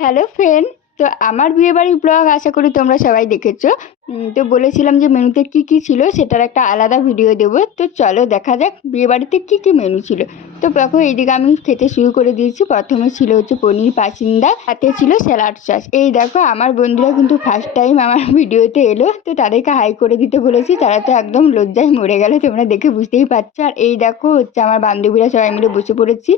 Hello friend, তো আমার বিয়েবাড়ির ব্লগ আশা করি তোমরা সবাই দেখেছো। তো বলেছিলাম যে মেনুতে কি কি ছিল সেটার একটা আলাদা ভিডিও দেবো। তো চলো দেখা যাক বিয়েবাড়িতে কি কি মেনু ছিল। তো দেখো এইদিকে আমি খেতে শুরু করে দিয়েছি। প্রথমে ছিল হচ্ছে পনির পাসিন্দা, সাথে ছিল স্যালাড সস। এই দেখো আমার বন্ধুরা কিন্তু ফার্স্ট টাইম আমার ভিডিওতে এলো, তো তাদেরকে হাই করে দিতে বলেছি। তারা তো একদম লজ্জায় মরে গেল, তোমরা দেখে বুঝতেই পারছো। আর এই দেখো হচ্ছে আমার বান্ধবীরা সবাই মিলে বসে পড়েছি।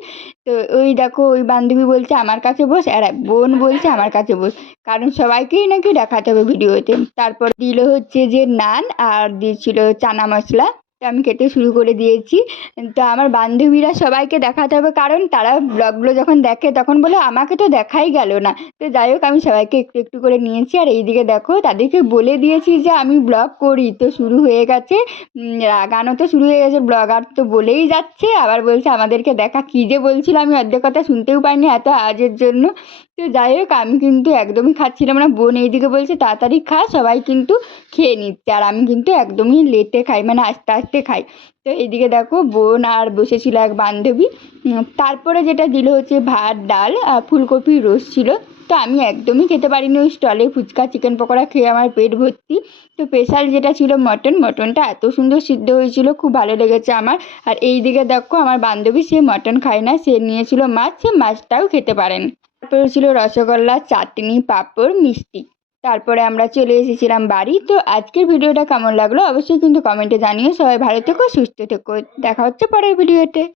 তো ওই দেখো ওই বান্ধবী বলছে আমার কাছে বস, আর এক বোন বলছে আমার কাছে বস, কারণ সবাইকেই নাকি দেখাতে হবে ভিডিওতে। তারপর দিল হচ্ছে যে নান, আর দিয়েছিল চানা মশলা। তো আমি খেতে শুরু করে দিয়েছি। তো আমার বান্ধবীরা সবাইকে দেখাতে হবে, কারণ তারা ব্লগগুলো যখন দেখে তখন বলে আমাকে তো দেখাই গেল না। তো যাই হোক আমি সবাইকে একটু একটু করে নিয়েছি। আর এইদিকে দেখো তাদেরকে বলে দিয়েছি যে আমি ব্লগ করি, তো শুরু হয়ে গেছে। রাগানো তো শুরু হয়ে গেছে, ব্লগার তো বলেই যাচ্ছে, আবার বলছে আমাদেরকে দেখা। কী যে বলছিল আমি অর্ধেক কথা শুনতেও পাইনি এত আওয়াজের জন্য। তো যাই হোক আমি কিন্তু একদমই খাচ্ছিলাম না। বোন এইদিকে বলছে তাড়াতাড়ি খা, সবাই কিন্তু খেয়ে নিচ্ছে, আর আমি কিন্তু একদমই লেটে খাই, মানে আস্তে আস্তে খাই। তো এইদিকে দেখো বোন আর বসেছিল এক বান্ধবী। তারপরে যেটা দিল হচ্ছে ভাত, ডাল আর ফুলকপির রোস্ট ছিল। তো আমি একদমই খেতে পারিনি, ওই স্টলে ফুচকা চিকেন পকোড়া খেয়ে আমার পেট ভর্তি। তো স্পেশাল যেটা ছিল মটনটা এত সুন্দর সিদ্ধ হয়েছিল, খুব ভালো লেগেছে আমার। আর এই দিকে দেখো আমার বান্ধবী, সে মটন খায় না, সে নিয়েছিল মাছ, সে মাছটাও খেতে পারেন। তারপরে ছিল রসগোল্লা, চাটনি, পাঁপড়, মিষ্টি। তারপরে আমরা চলে এসেছিলাম বাড়ি। তো আজকের ভিডিওটা কেমন লাগলো অবশ্যই কিন্তু কমেন্টে জানিও। সবাই ভালো থেকো, সুস্থ থেকো। দেখা হচ্ছে পরের ভিডিওতে।